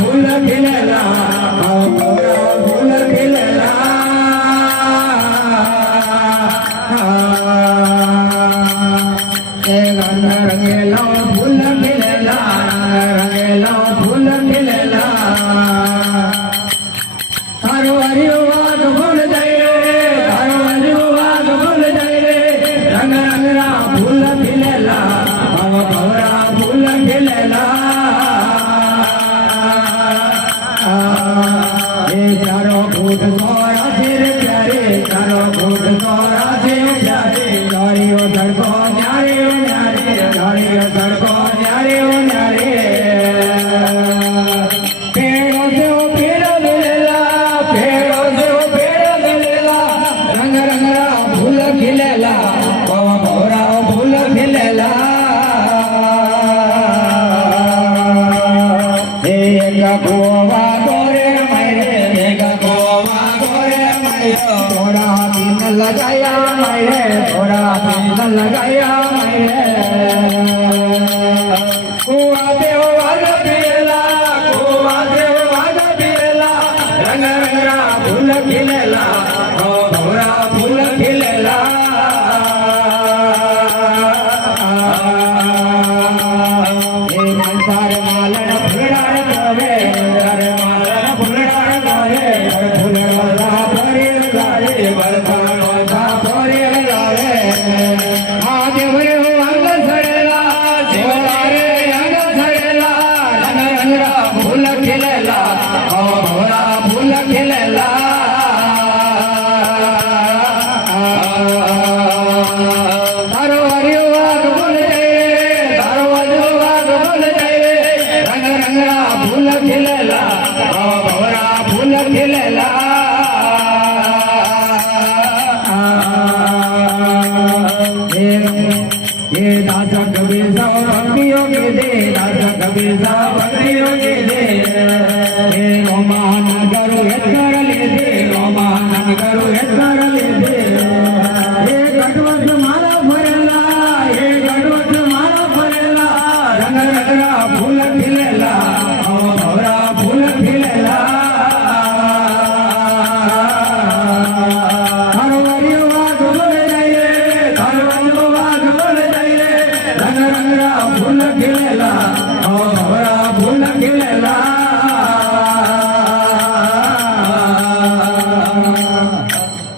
फूल खिलेला भवरा फूल खिलेला रंगेला फूल खिलेला रंगेला फूल खिलेला थारो हरिवाग फूल जाए थारो हरिवाग फूल जाए रंग रंगरा फूल खिलेला भवरा फूल खिलेला चारों फूट सोरा सिर प्यारे चारों फूट सोरा सिर प्यारे गाड़ियों सड़कों न्यारे न्यारे गाड़ियों सड़कों न्यारे न्यारे पेड़ों से वो पेड़ मिलेला पेड़ों से वो पेड़ मिलेला रंग रंगरा फूल खिलेला भवरा फूल खिलेला गोवा थोड़ा दिन लगाया मैंने थोड़ा दिन लगाया मैंने कुआ देव वाग पीला कुआ देव वाग पीला रंग रंगरा फूल खिलेला भवरा फूल खिलेला संसार मालन फुलडार करे मालन फुलडार करे फुलवाला बरसानोचा पोरे लावे महादेव रे अंग झडला देवला रे अंग झडला रंग रंगरा फूल खिलेला भवरा फूल खिलेला तारो हरिवाग फूल जाए तारो हरिवाग फूल जाए रंग रंगरा फूल खिलेला भवरा फूल खिलेला ये दासा कबीर सा भक्तियों के दे दासा कबीर सा भक्तियों के